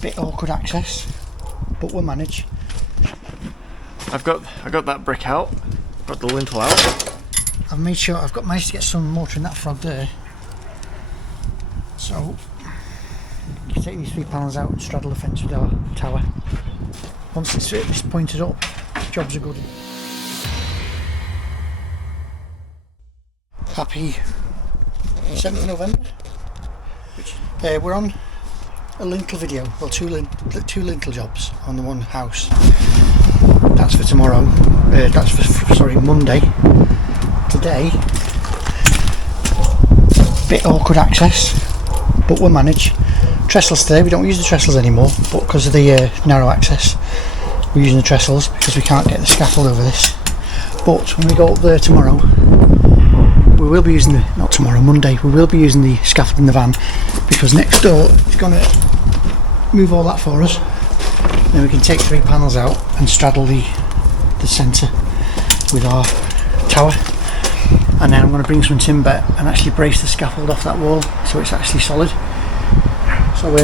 Bit awkward access, but we'll manage. I got that brick out, got the lintel out. I've made sure I've managed to get some mortar in that frog there. So you can take these 3 panels out and straddle the fence with our tower. Once it's pointed up, jobs are good. Happy 7th of November. We're on a lintel video, well two lintel jobs on the one house. That's for tomorrow, that's for Monday. Today, bit awkward access, but we'll manage. Trestles today, we don't use the trestles anymore, but because of the narrow access we're using the trestles because we can't get the scaffold over this. But when we go up there tomorrow, we will be using Monday, we will be using the scaffold in the van because next door is going to move all that for us. Then we can take 3 panels out and straddle the centre with our tower. And then I'm going to bring some timber and actually brace the scaffold off that wall so it's actually solid. So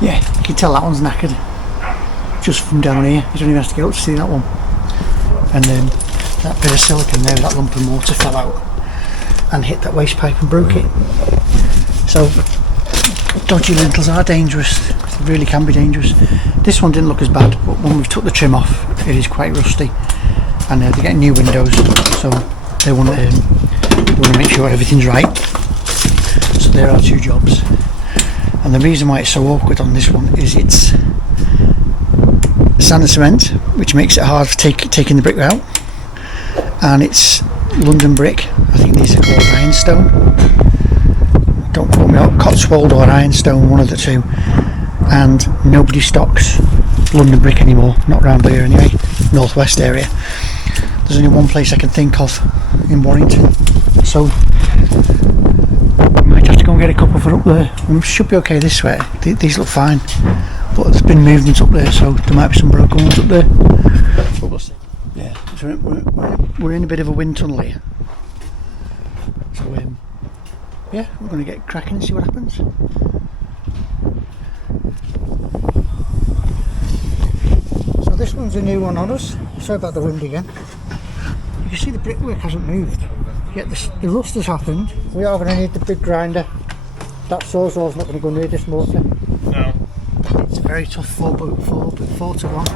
yeah, you can tell that one's knackered just from down here. You don't even have to get up to see that one. And then that bit of silicone there, that lump of mortar fell out and hit that waste pipe and broke it. So dodgy lintels are dangerous, they really can be dangerous. This one didn't look as bad, but when we've took the trim off it is quite rusty, and they're getting new windows, so they want to make sure everything's right. So there are 2 jobs, and the reason why it's so awkward on this one is it's sand and cement, which makes it hard for taking the brick out, and it's London brick. I think these are called ironstone. Don't quote me out, Cotswold or ironstone, one of the 2. And nobody stocks London brick anymore, not round here anyway, northwest area. There's only one place I can think of in Warrington, so I might have to go and get a couple for up there. We should be okay this way. These look fine, but there's been movements up there, so there might be some broken ones up there. But we'll see. Yeah, so we're in a bit of a wind tunnel here. So yeah, we're going to get cracking and see what happens. So this one's a new one on us. Sorry about the wind again. You can see the brickwork hasn't moved. Yet the rust has happened. We are going to need the big grinder. That SAWZALL's not going to go near this mortar. No. It's a very tough 4 to 1.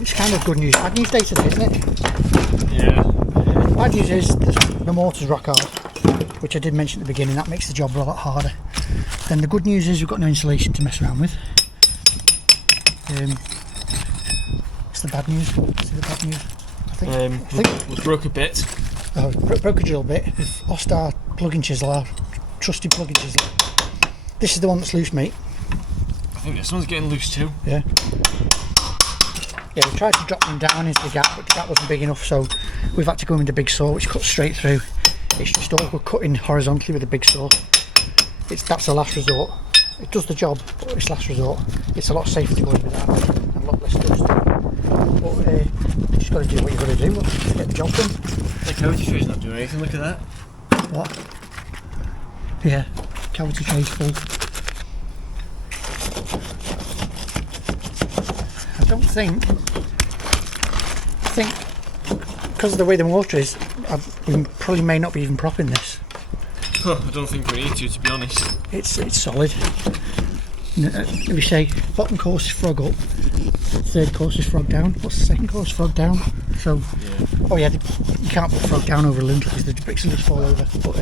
It's kind of good news, bad news day today, isn't it? Yeah. Bad news is the mortar's rock hard, which I did mention at the beginning. That makes the job a lot harder. Then the good news is we've got no insulation to mess around with. What's the bad news? What's the bad news? I think we broke a bit. Oh, broke a drill bit. We've lost our plug-in chisel, our trusted plug-in chisel. This is the one that's loose, mate. I think this one's getting loose too. Yeah. Yeah, we tried to drop them down into the gap, but the gap wasn't big enough, so we've had to go in with a big saw, which cuts straight through. It's just awkward cutting horizontally with a big saw. That's a last resort. It does the job, but it's last resort. It's a lot safer to go in with that and a lot less dust. But you just got to do what you've got to do to get the job done. The cavity tray's not doing anything, look at that. What? Yeah, cavity tray's full. I think because of the way the mortar is, we probably may not be even propping this. I don't think we need to be honest. It's solid. Let me say, bottom course is frog up, third course is frog down. What's the second course? Frog down. So, yeah. Oh yeah, you can't put frog down over a lintel because the bricks will just fall over. But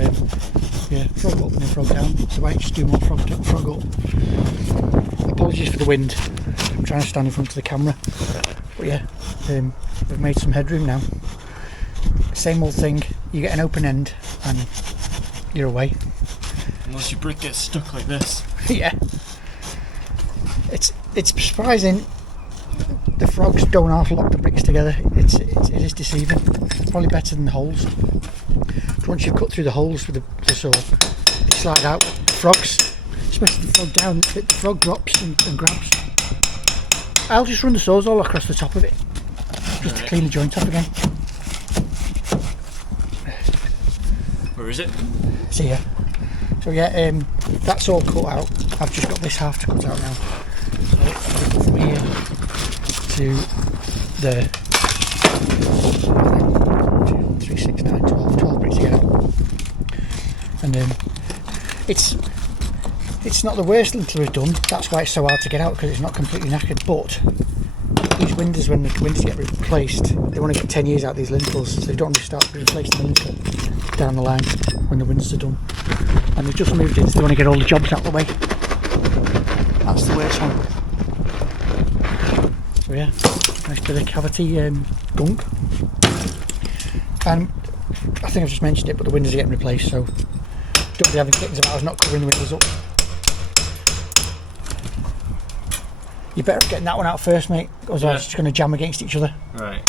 yeah, frog up and then frog down. So I just do more frog up. Apologies for the wind. I'm trying to stand in front of the camera. But yeah, we've made some headroom now. Same old thing. You get an open end and you're away. Unless your brick gets stuck like this. Yeah. It's surprising the frogs don't half lock the bricks together. It is deceiving. Probably better than the holes. Once you've cut through the holes with the saw, they slide out. The frogs, especially the frog down, the frog drops and grabs. I'll just run the SAWZALL across the top of it, just to clean the joint up again. Where is it? It's here. So yeah, that's all cut out. I've just got this half to cut out now. So I'll go from here to there. 2, 3, 6, 9, 12 bricks to get out. And it's not the worst lintel we've done. That's why it's so hard to get out, because it's not completely knackered. But these windows, when the windows get replaced, they want to get 10 years out of these lintels, so they don't want to start replacing the lintel down the line when the windows are done. And they've just moved in, so they want to get all the jobs out of the way. That's the worst one. So yeah, nice bit of cavity gunk. And I think I've just mentioned it, but the windows are getting replaced, so don't be having kittens about us not covering the windows up. You better getting that one out first, mate, otherwise it's just going to jam against each other. Right.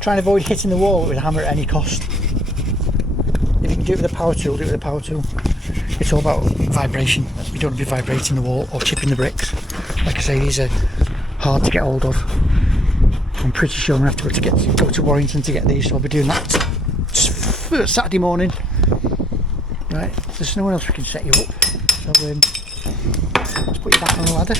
Try and avoid hitting the wall with a hammer at any cost. If you can do it with a power tool, do it with a power tool. It's all about vibration. You don't want to be vibrating the wall or chipping the bricks. Like I say, these are hard to get hold of. I'm pretty sure I'm going to have to go to Warrington to get these, so I'll be doing that Saturday morning. Right, there's no one else we can set you up, so let's put you back on the ladder.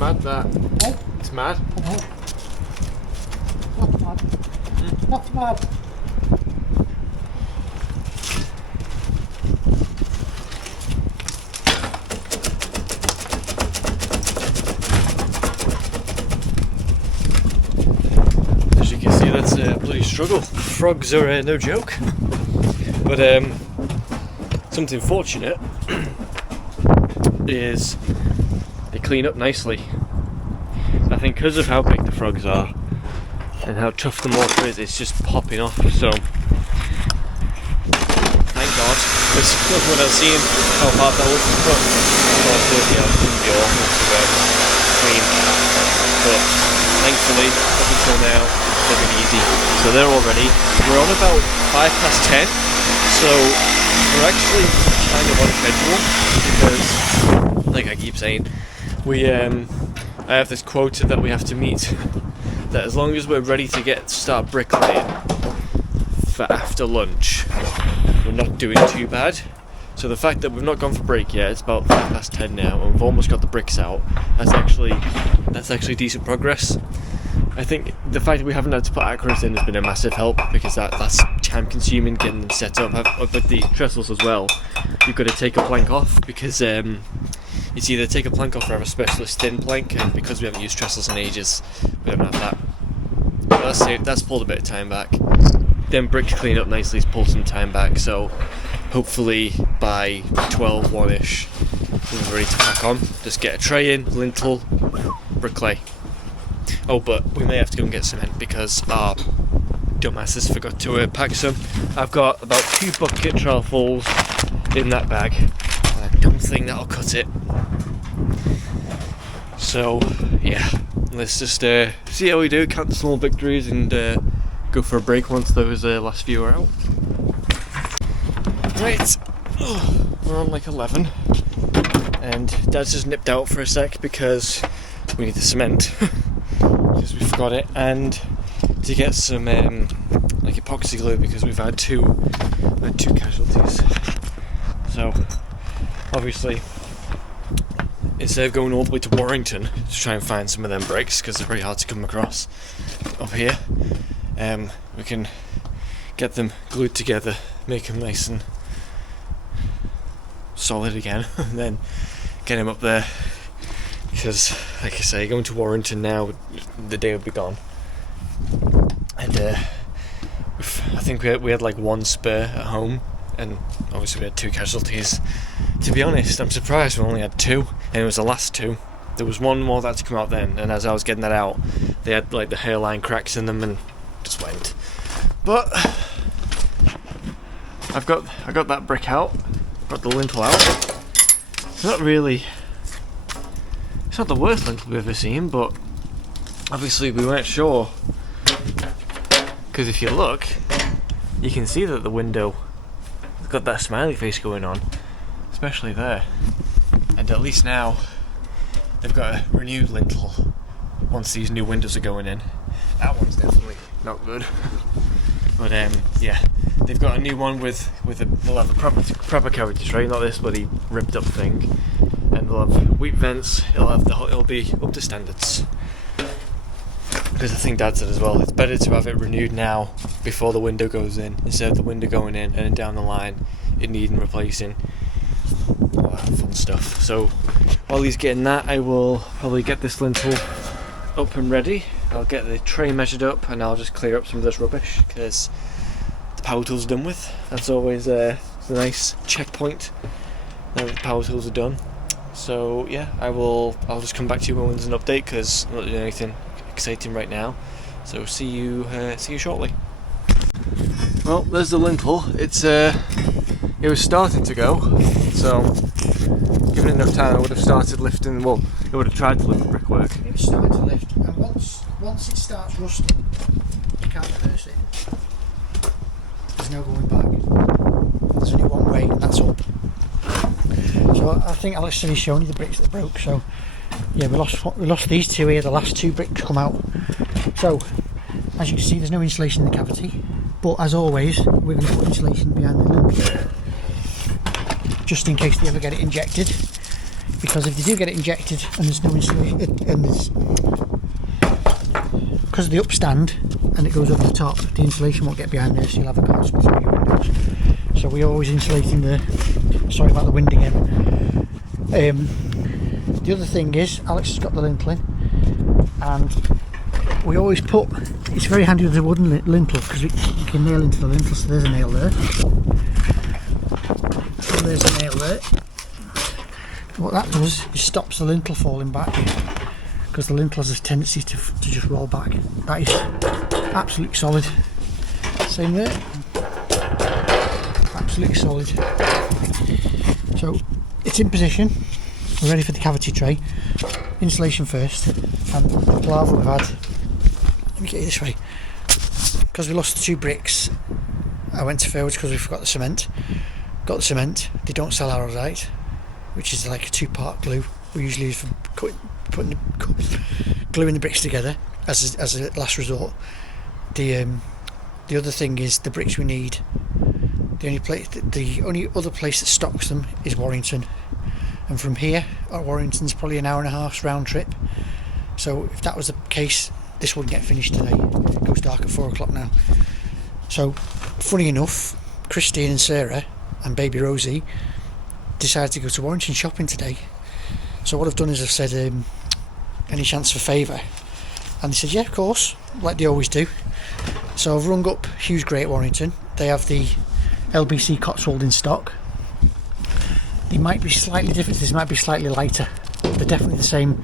Mad that. Oh. It's mad. Oh. Not mad. Not mad. As you can see, that's a bloody struggle. Frogs are no joke. But something fortunate is they clean up nicely. I think because of how big the frogs are and how tough the mortar is, it's just popping off. So thank God, because when I was seeing how hard that was to put, I thought it would be awful to clean. But thankfully, up until now, they've been easy. So they're all ready. We're on about 10:05, so we're actually kind of on schedule because, like I keep saying, I have this quota that we have to meet, that as long as we're ready to start bricklaying for after lunch, we're not doing too bad. So the fact that we've not gone for break yet, it's about 10:05 now, and we've almost got the bricks out, that's actually decent progress. I think the fact that we haven't had to put accurates in has been a massive help, because that's time consuming getting them set up. With the trestles as well, you've got to take a plank off, because it's either take a plank off or have a specialist thin plank, and because we haven't used trestles in ages, we don't have that. But that's pulled a bit of time back. Then bricks clean up nicely has pulled some time back, so hopefully by 12-1ish we're ready to crack on. Just get a tray in, lintel, bricklay. Oh, but we may have to go and get cement because our dumbasses forgot to pack some. I've got about 2 bucket trowelfuls in that bag. I don't think that'll cut it. So yeah, let's just see how we do, count the small victories, and go for a break once those last few are out. Right, we're on like 11, and Dad's just nipped out for a sec because we need the cement because we forgot it, and to get some like epoxy glue because we've had two casualties. So obviously, instead of going all the way to Warrington to try and find some of them bricks, because they're very hard to come across up here, we can get them glued together, make them nice and solid again, and then get them up there, because like I say, going to Warrington now, the day would be gone. And I think we had like 1 spare at home, and obviously we had 2 casualties. To be honest, I'm surprised we only had 2, and it was the last 2. There was 1 more that had to come out then, and as I was getting that out, they had like the hairline cracks in them and just went. But I got that brick out, got the lintel out. It's not the worst lintel we've ever seen, but obviously we weren't sure, because if you look, you can see that the window has got that smiley face going on, especially there. And at least now they've got a renewed lintel once these new windows are going in. That one's definitely not good. But yeah, they've got a new one they'll have a proper cavity tray, not this bloody ripped up thing, and they'll have wheat vents. It'll be up to standards. Because I think Dad said as well, it's better to have it renewed now before the window goes in, instead of the window going in and then down the line it needing replacing. All that fun stuff. So while he's getting that, I will probably get this lintel up and ready. I'll get the tray measured up, and I'll just clear up some of this rubbish because the power tools are done with. That's always a nice checkpoint now that the power tools are done. So yeah, I'll just come back to you when there's an update, because I'm not doing anything exciting right now. So see you shortly. Well, there's the lintel. It was starting to go, so given enough time, I would have started lifting. Well, it would have tried to lift the brickwork. It was starting to lift, and once it starts rusting, you can't reverse it. There's no going back. There's only one way, and that's up. So I think Alex said he's shown you the bricks that broke. So yeah, we lost these 2 here. The last 2 bricks come out. So as you can see, there's no insulation in the cavity. But as always, we're going to put insulation behind the lintel, just in case they ever get it injected. Because if they do get it injected and there's no insulation, because of the upstand and it goes over the top, the insulation won't get behind there, so you'll have a pass through your windows. So we're always insulating sorry about the wind again. The other thing is, Alex has got the lintel in, and we always it's very handy with the wooden lintel because you can nail into the lintel. So there's a nail there, and there's a nail there. What that does is stops the lintel falling back, because the lintel has a tendency to just roll back. That is absolutely solid. Same there, absolutely solid. So it's in position. We're ready for the cavity tray. Insulation first, and the palaver we've had. Let me get you this way. Because we lost the 2 bricks, I went to Fairwood because we forgot the cement. Got the cement. They don't sell Arrowsite, which is like a 2-part glue we usually use for gluing the bricks together as a last resort. The other thing is the bricks we need. The only other place that stocks them is Warrington, and from here Warrington's probably an hour and a half round trip. So if that was the case, this wouldn't get finished today. It goes dark at 4 o'clock now. So funny enough, Christine and Sarah and baby Rosie decided to go to Warrington shopping today. So what I've done is I've said, any chance for favour? And they said, yeah, of course, like they always do. So I've rung up Hughes Gray at Warrington. They have the LBC Cotswold in stock. They might be slightly different, this might be slightly lighter. They're definitely the same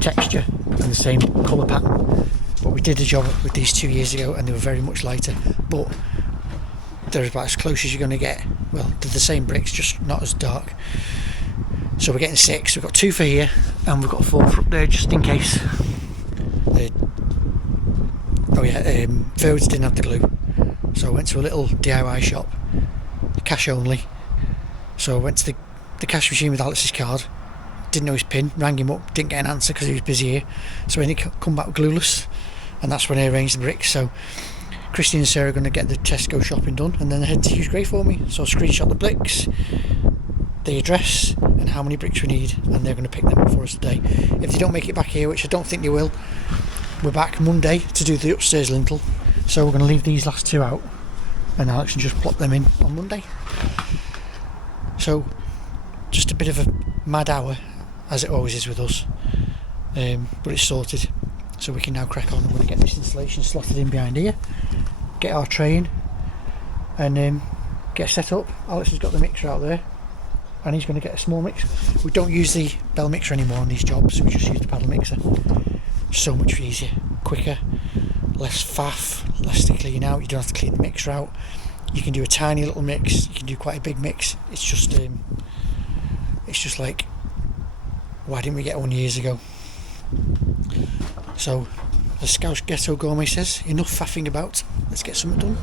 texture and the same colour pattern. But we did a job with these 2 years ago and they were very much lighter. But they're about as close as you're going to get. Well, they're the same bricks, just not as dark. So we're getting 6. We've got 2 for here and we've got 4 for up there just in case. Fairwoods didn't have the glue. So I went to a little DIY shop, cash only. So I went to the cash machine with Alex's card, didn't know his PIN, rang him up, didn't get an answer because he was busy here. So he come back glueless, and that's when I arranged the bricks. So Christine and Sarah are going to get the Tesco shopping done and then head to Hughes Gray for me. So I'll screenshot the bricks, the address and how many bricks we need, and they're going to pick them up for us today. If they don't make it back here, which I don't think they will, we're back Monday to do the upstairs lintel. So we're going to leave these last 2 out and Alex can just plop them in on Monday. So just a bit of a mad hour, as it always is with us, but it's sorted, so we can now crack on. I'm going to get this installation slotted in behind here, get our tray in and get set up. Alex has got the mixer out there and he's going to get a small mixer. We don't use the bell mixer anymore on these jobs, we just use the paddle mixer. So much easier, quicker, less faff, less to clean out. You don't have to clean the mixer out. You can do a tiny little mix, you can do quite a big mix. It's just like, why didn't we get one years ago? So the Scouse Ghetto Gourmet says, enough faffing about, let's get something done.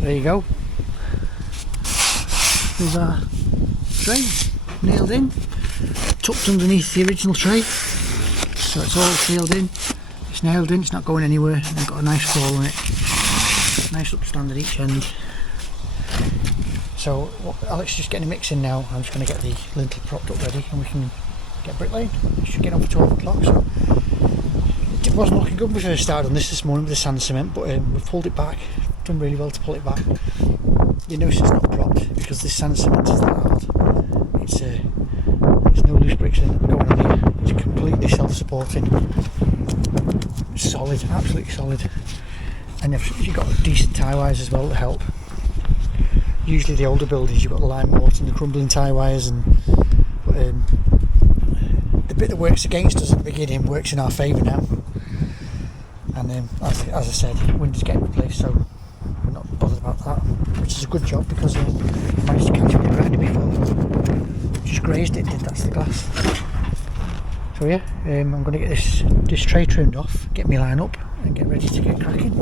There you go. There's our tray nailed in, tucked underneath the original tray, so it's all sealed in, it's nailed in, it's not going anywhere, and we've got a nice fall on it, nice upstand at each end. So Alex is just getting a mix in now. I'm just going to get the lintel propped up ready and we can get bricklaying. It should get on for 12 o'clock. So it wasn't looking good when we first started on this morning with the sand cement, but we've pulled it back. Done really well to pull it back. You notice it's not propped because this sand cement is that hard. There's no loose bricks in it going on here. It's completely self-supporting. Solid, absolutely solid. And you've got decent tie wires as well that help. Usually the older buildings you've got the lime mortar and the crumbling tie wires, but the bit that works against us at the beginning works in our favour now. And as I said, windows getting replaced, so we're not bothered about that, which is a good job because I managed to catch up with Brandy before. Just grazed it, did that's the glass. So yeah, I'm going to get this tray trimmed off, get my line up and get ready to get cracking.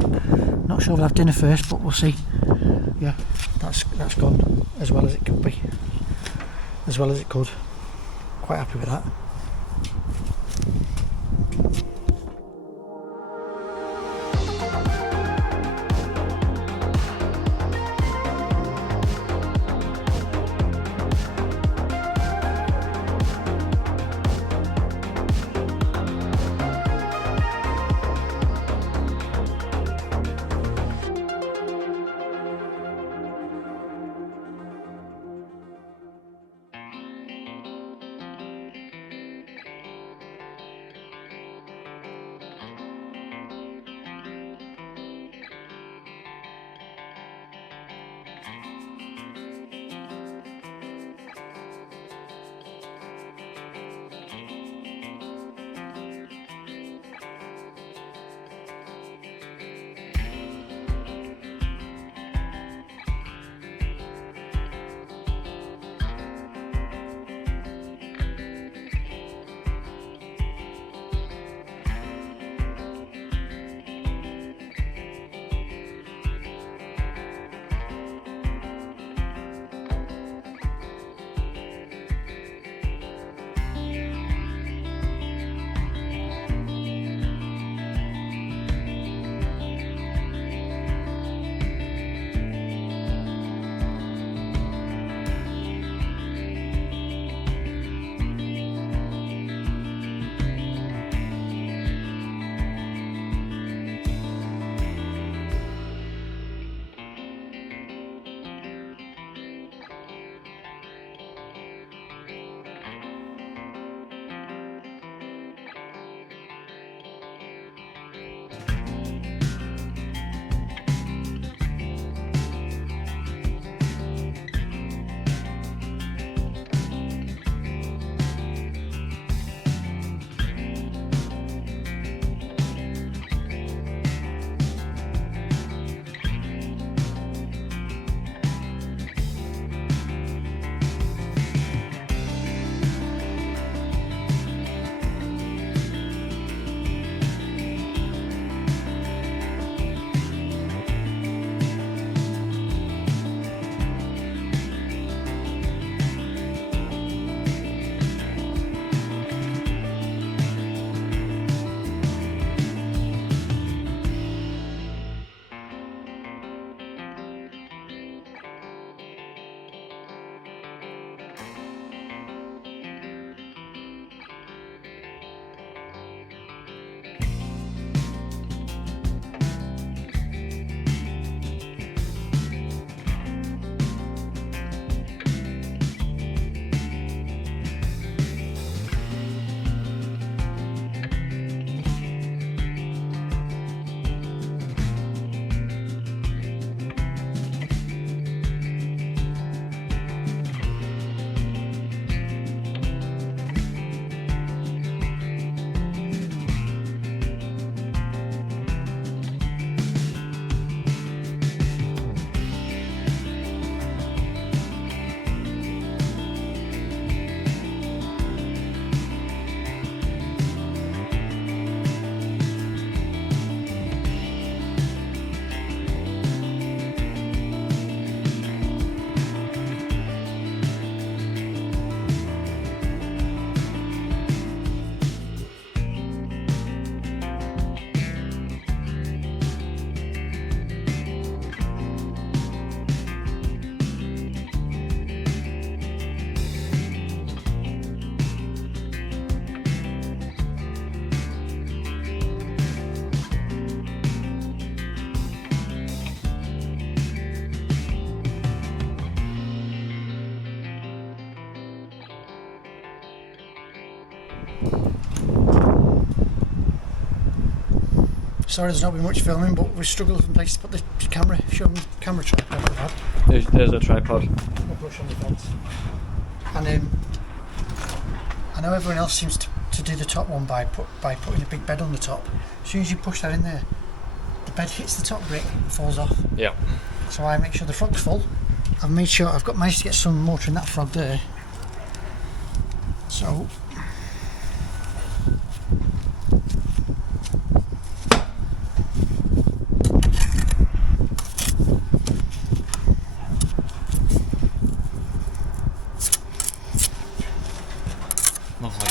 Not sure we'll have dinner first, but we'll see. Yeah, that's gone as well as it could be. As well as it could. Quite happy with that. Sorry there's not been much filming, but we struggled in place to put the camera, show them camera tripod we've had. There's a tripod. No brush on the fence. And I know everyone else seems to do the top one by putting a big bed on the top. As soon as you push that in there, the bed hits the top brick and falls off. Yeah. So I make sure the frog's full. I've made sure I've managed to get some mortar in that frog there. So lovely.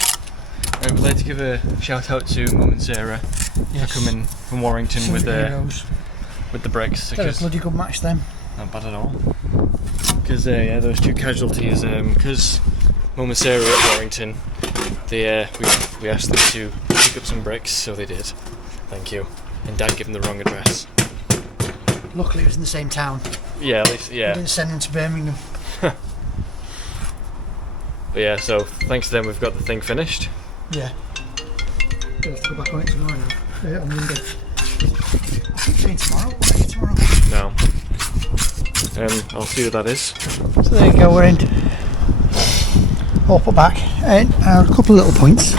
We'd like to give a shout out to Mum and Sarah for coming from Warrington with the bricks. They're a bloody good match then. Not bad at all. Because yeah, those two casualties. Because Mum and Sarah were at Warrington, they we asked them to pick up some bricks, so they did. Thank you. And Dad gave them the wrong address. Luckily it was in the same town. Yeah, at least yeah. We didn't send them to Birmingham. But yeah, so thanks to them we've got the thing finished. Yeah. We'll have to go back on it tomorrow now. On Monday. I keep saying tomorrow. What are you tomorrow? No. I'll see what that is. So there you go, we're in. All put back. And a couple of little points.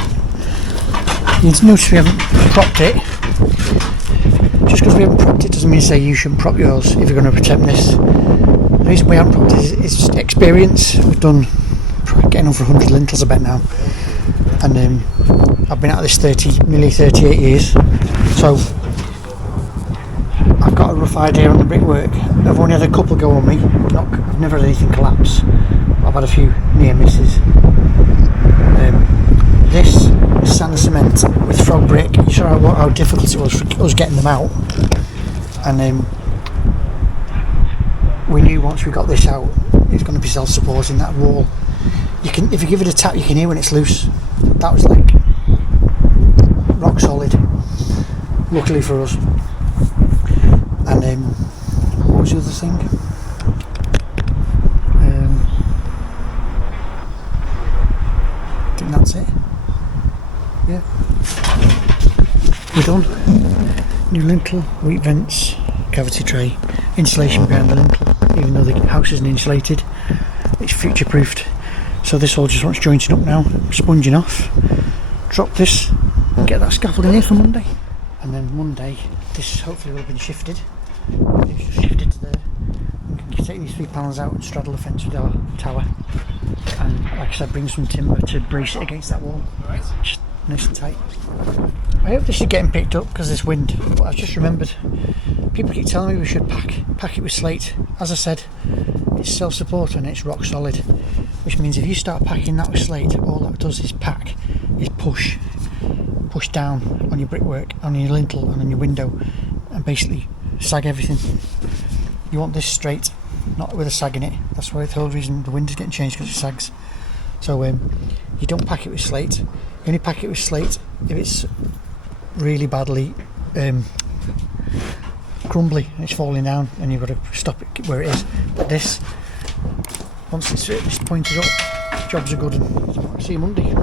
You need to notice we haven't propped it. Just because we haven't propped it doesn't mean to say you shouldn't prop yours if you're going to attempt this. The reason we haven't propped it is just experience. We've done getting over 100 lintels I bet now. And I've been at this nearly 38 years. So I've got a rough idea on the brickwork. I've only had a couple go on me. I've never had anything collapse. I've had a few near misses. This is sand and cement with frog brick. You saw how difficult it was for us getting them out. And we knew once we got this out, it's going to be self-supporting. That wall, if you give it a tap, you can hear when it's loose. That was like rock solid. Luckily for us. And what was the other thing? I think that's it. Yeah. We're done. New lintel, wheat vents, cavity tray, insulation behind the lintel. Even though the house isn't insulated, it's future proofed. So this all just wants jointing up now, sponging off. Drop this, and get that scaffold in here for Monday. And then Monday, this hopefully will have been shifted. It's just shifted to there. We can take these 3 panels out and straddle the fence with our tower. And like I said, bring some timber to brace it against that wall. Just nice and tight. I hope this is getting picked up because of this wind. But I've just remembered, people keep telling me we should pack it with slate. As I said, it's self-support and it's rock solid. Which means if you start packing that with slate, all that does is push down on your brickwork, on your lintel and on your window, and basically sag everything. You want this straight, not with a sag in it. That's why the whole reason the window's getting changed, because it sags. So you don't pack it with slate. You only pack it with slate if it's really badly crumbly and it's falling down, and you've got to stop it where it is. But this, once it's pointed up, jobs are good. And see you Monday.